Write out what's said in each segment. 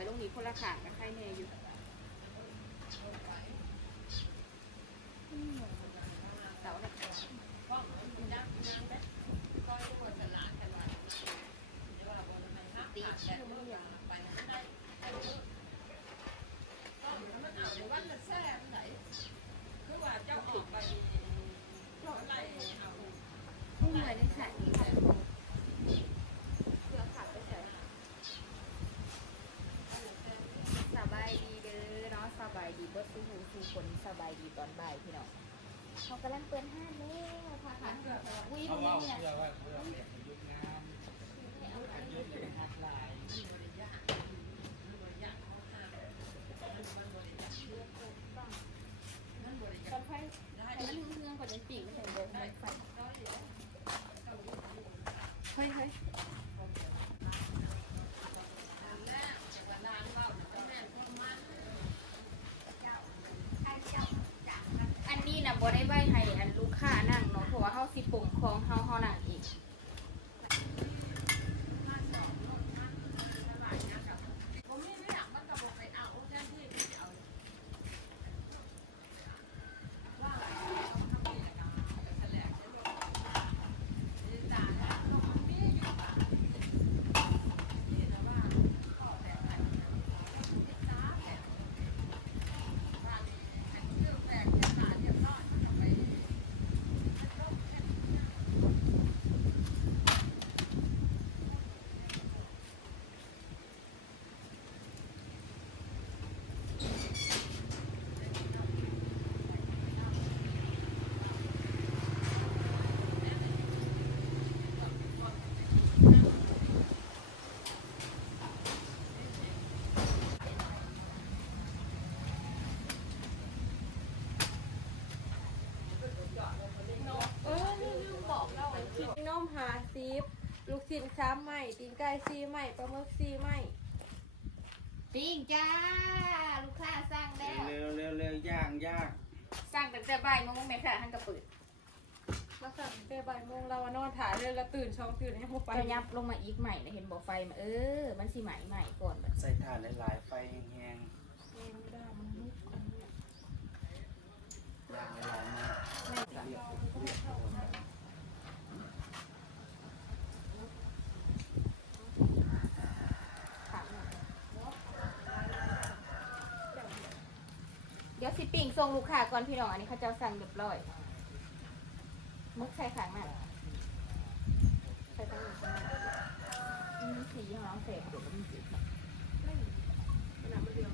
วยลงนี้คนละขางนะครแน่อยู่อืมเสาเนี่ยตีชื่อไม่อย่าง พุ่งเลยได้ใส่เพื่อขับไปใส่สบายดีเด้อเนาะ สบายดีเบิดสู้หูสู้คนสบายดีตอนบ่ายพี่น้องเขากำลังเปิดห้างแล้วพาขันอุ้ยเขาพวกว่านี้เนี่ยเพื่อว่าเพื่อเด็กยุคงามยุคเป็นฮักลายตอนไฟแต่มันเรื่องก่อนจะปีกไม่ใช่เดินไฟไฟเฮ้ยเฮ้ยอันนี้นะบ่ได้ใบให้อันลูกค้านั่งเนาะเพราะว่าเฮาสิปรุง ของเฮาเฮาน่ะอีก เออนี่ลืมบอกเราน้อมหาซีฟ ลูกชิ้นซ้ำใหม่ตีนไก่ซีใหม่ปลาหมึกซีใหม่ปิ้งจ้า ลูกค้าสั่งแล้ว เร็วเร็วเร็วย่างย่างสั่งตั้งแต่บ่ายโมงแม่ค่ะท่านก็เปิดมาสั่งเตะบ่ายโมงเราอะนอนถ่ายเลยแล้วตื่นช่องตื่นให้พวกไปไปยับลงมาอีกใหม่นะเห็นบ่ไฟมาเออ มันสิใหม่ใหม่ก่อนแบบใส่ถ่านหลายๆไฟแห้งเออไม่ได้มันลุกอันนี้ ๆย่างหลายๆมาก แม่สั่ง เรียกเรียกเอาไว้ ขังหน่อยเดี๋ยวสิ ปิ่งส่งลูกค้าก่อนพี่น้อง อันนี้เขาเจ้าสั่งเรียบร้อยมึกใส่ขังน่ะใส่ตั้งหนึ่งใช่ไหมอืมสีของน้องเสกเดี๋ยวมันสีขนาดมันเดียว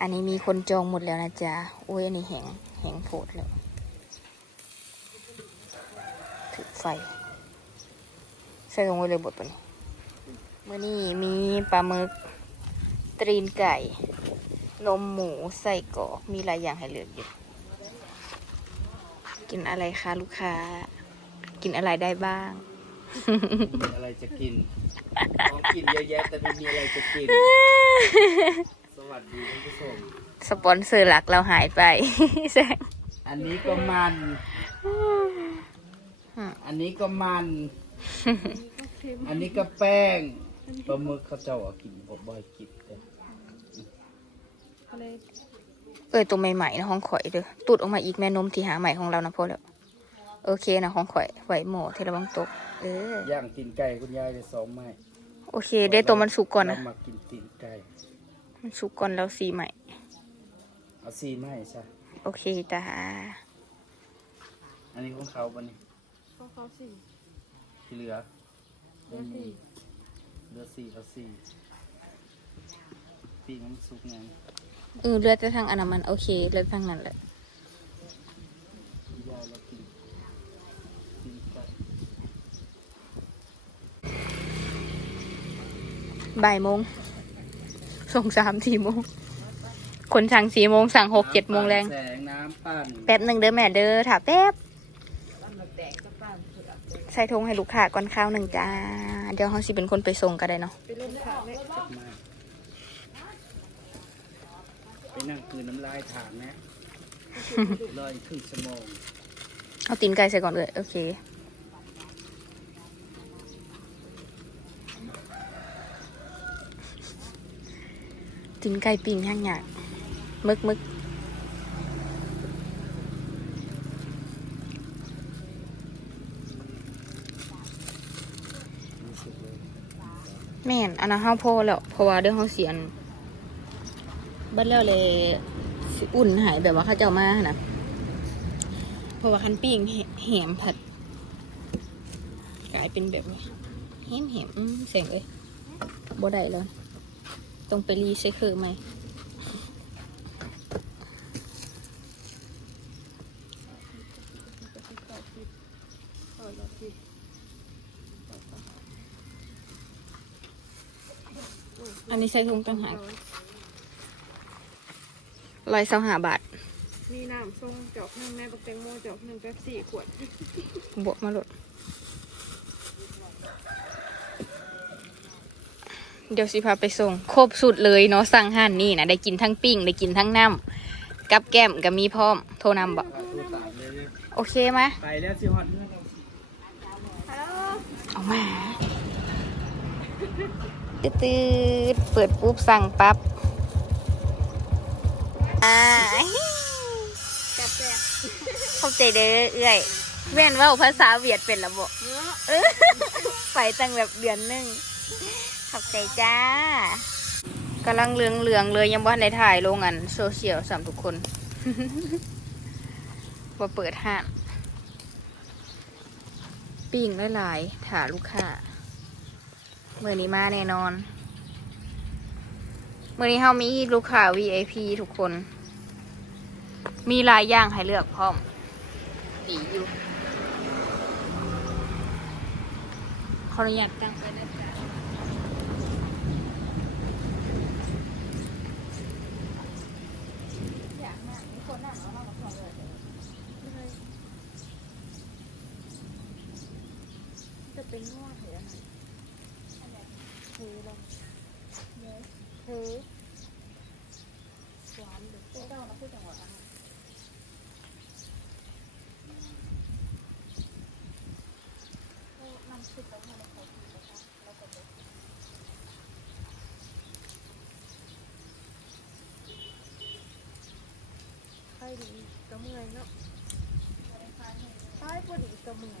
อันนี้มีคนจองหมดแล้วนะจ๊ะโอ้ยอันนี้แหงแหงโผดแล้วถือไฟใส่ลงไว้เลยบดตัวนี้เมื่อนี้มีปลาหมึกตรีนไก่นมหมูใส่กรอกมีหลายอย่างให้เลือกอยู่ กินอะไรคะลูกค้า กินอะไรได้บ้าง มีอะไรจะกิน ของกินเยอะแยะแต่ไม่มีอะไรจะกินส วัสดีท่านผู้ชมสปอนเซอร์หลักเราหายไป แซงอันนี้ก็มัน อันนี้ก็มันก็เค็มอันนี้ก็แป้งปลาหมึกเขาเจ้าเอากินบ่บ่อยกินแต่อะไรเอ้ยตัวใหม่ๆนะห้องข่อยเด้อตูดออกมาอีกแม่นมที่หาใหม่ของเรานะพ่อแล้วโอเคนะห้องข่อยไหวหมอที่ระวังตก เออย่างตีนไก่คุณยายได้สองไม้โอเคได้ตัวมันสุกก่อนนะ เรามากินตีนไก่ มันสุกก่อนแล้วสีใหม่ เอาสี่ไม้ใช่โอเคจ้าอันนี้ของเขาปะนี่ข้าวข้าวสี่ที่เหลือเนื้อสี่เหลือสี่เอาสี่ปีกมันสุกไงเออเลือดจะทางอันนั้นมันโอเคเลือดทางนั้นแหละยายเรากินตีนไก่บ่ายโมง ส่งสามสี่โมง คนสั่งสี่โมงสั่งหกเจ็ดโมงแรง แสงน้ำปั่นแป๊บหนึ่งเด้อแม่เด้อถาแป๊บ ใส่ทงให้ลูกค้าก่อนข้าวหนึ่งจ้า เดี๋ยวเขาสิเป็นคนไปส่งก็ได้เนาะ ไปเล่นขาแม่มากไปนั่งคืนน้ำลายถามนะ รออีกครึ่งชั่วโมง เอาตีนไก่ใส่ก่อนเลยโอเค ตีนไก่ปิ้งห้างหยากมึกมึกรู้สึกแม่นอันนั้นห้าพอแล้วเพราะว่าเรื่องเขาเสียนบัดแล้วเลยอุ่นหายแบบว่าเขาเจ้ามานะเพราะว่าคันปิ้งแหมผัด กลายเป็นแบบว่าแหมแหมอืมเสียงเลยบ่ได้แล้ว ต้องไปรีไซเคิลไหมข้าวละสิบอันนี้ใส่ถุงต่างหากร้อยเสาหาบาท มีน้ำส้มจอกหนึ่งแม่บักแตงโมจอกหนึ่งแป๊บสี่ขวด บวกมาโหลด เดี๋ยวสิพาไปส่ง ครบสุดเลยเนาะสั่งห่านนี่นะได้กินทั้งปิ้งได้กินทั้งน้ำกับแก้มก็มีพร้อม โทรนำบอกปากตัวตามเลยโอเคไหมไปแล้วสิฮอดเมื่อเราฮัลโหลเอามาตืดๆเปิดปุ๊บสั่งปั๊บอ่าแป๊บแป๊บเข้าใจเด้อเอ้อยแม่นเว่าภาษาเวียดเป็นระบบเนื้อเออไปตั้งแบบเดือนหนึง ขอบใจจ้ากำลังเหลืองเหลืองเลยยังว่าในถ่ายลงอันโซเชียลสามทุกคนว่าเปิดห้างปิ้งหลายๆถาลูกค้าเมื่อนี้มาแน่นอนเมื่อนี้เฮามีลูกค้า VIP ทุกคน มีหลายอย่างให้เลือกพร้อมดีอยู่ขออนุญาตตั้งไปนะจ๊ะอยากนั่งมีคนนั่งแล้วเราก็พอเลย จะเป็นงวดเหรอคือเรา คือหวานหรือเจ้าเราพูดจังหวะมันมันคือต้องมาในของพี่นะคะแล้วก็จะใครดีก็เมื่อยเนาะใช่พอดีก็เมื่อย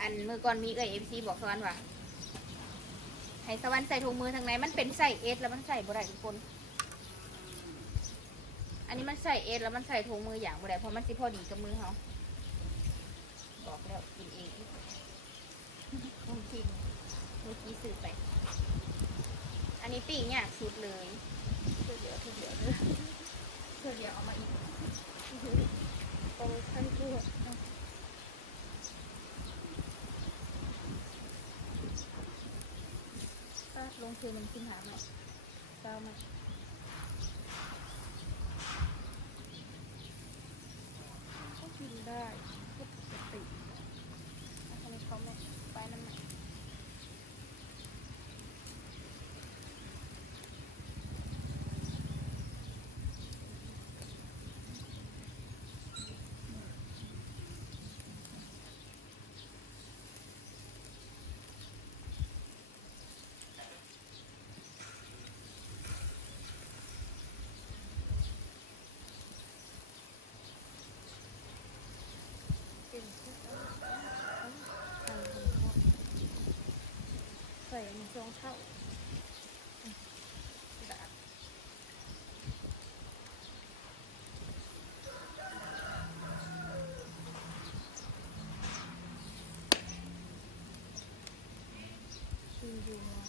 อันมือก่อนมีเอ่ยเอฟซีบอกสวรรค์ว่าให้สวรรค์ใส่ถุงมือทางไหนมันเป็นใส่เอสแล้วมันใส่บ่ได้ทุกคน อันนี้มันใส่เอสแล้วมันใส่ถุงมืออย่างบ่ได้เพราะมันสิพอดีกับมือเขาบอกแล้วกินเองลองกินเมื่อกี้ซื้อไป อันนี้ปีกเนี่ยสุดเลยเพื่อเดี๋ยวเพื่อเดี๋ยวเด้อเพื่อเดี๋ยวเอามาอีก โปรโมชั่นคือ ก็ลง คือมันขึ้นหาหมเศร้ามาก็กินได้ก็ปกติ เอาทำไมเขาไม่ไปน้ำหนักใส่ในช่องเข้าชิมดูนะ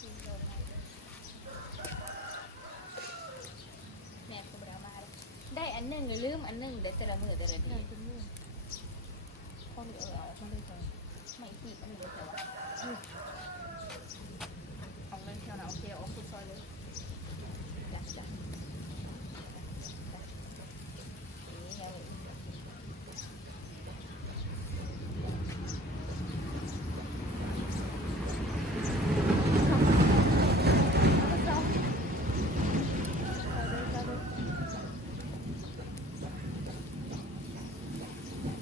ชิมดูนะแม่ก็บ่ได้เอามาได้อันหนึ่งอย่าลืมอันหนึ่งเดี๋ยวแต่ละมือแต่ละที นั่นเป็นนู่น คนเออเอามาเลยจ้ะไม่ตีมันเหลือแต่ว่าเอาเลยเท่านั้นโอเคเอาคุณซอยเลยจ้ะจ้ะนี่ไง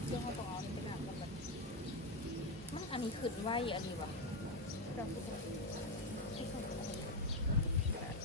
เจ้าเขาต้องเอาอันนี้ไปหนักมันแบบมัน อันนี้ขึ้นไหวอันนี้วะเราพูดกันที่เขาบอกอันนี้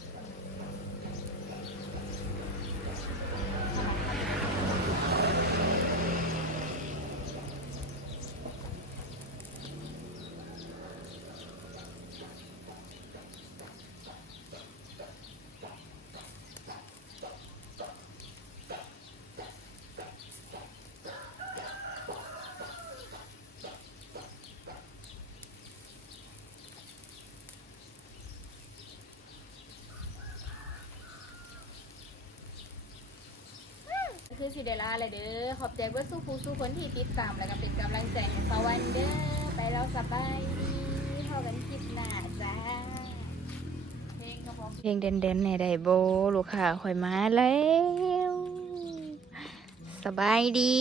คือสิเดล่าเลยเด้อ ขอบใจเพื่อสู้ผู้สู้คนที่ติดตามแล้วก็เป็นกำลังใจให้เขาวันเด้อ ไปแล้วสบายดีพอกันคลิปหน้าจ้า เพลงก็พอเพลงเด่นๆในไดโบลูกค้าคอยมาแล้ว สบายดี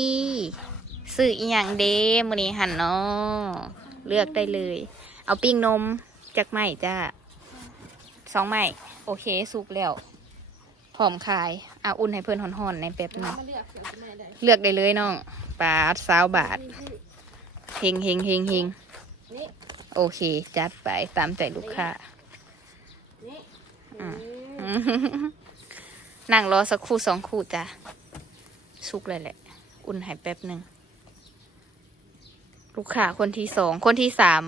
ซื้ออีหยังเด้มื้อนี้หันเนาะเลือกได้เลย เอาปิ้งนมจากไหม่จ้าสองไหม่โอเคสุกแล้ว พร้อมขายอะอุ่นให้เพื่อนห่อนๆในแป๊บหนึง มาเลือกเสือแม่ได้เลือกได้เลยน้องปาดสาวบาทนี่คือเฮงเฮงเฮงเฮงนี่โอเค จัดไปตามใจลูกค้า นี่อืม อืมนั่งรอสักครู่สองครู่จ้ะ สุกเลยแหละ อุ่นใหายแป๊บหนึ่ง ลูกค้าคนที่สอง คนที่สาม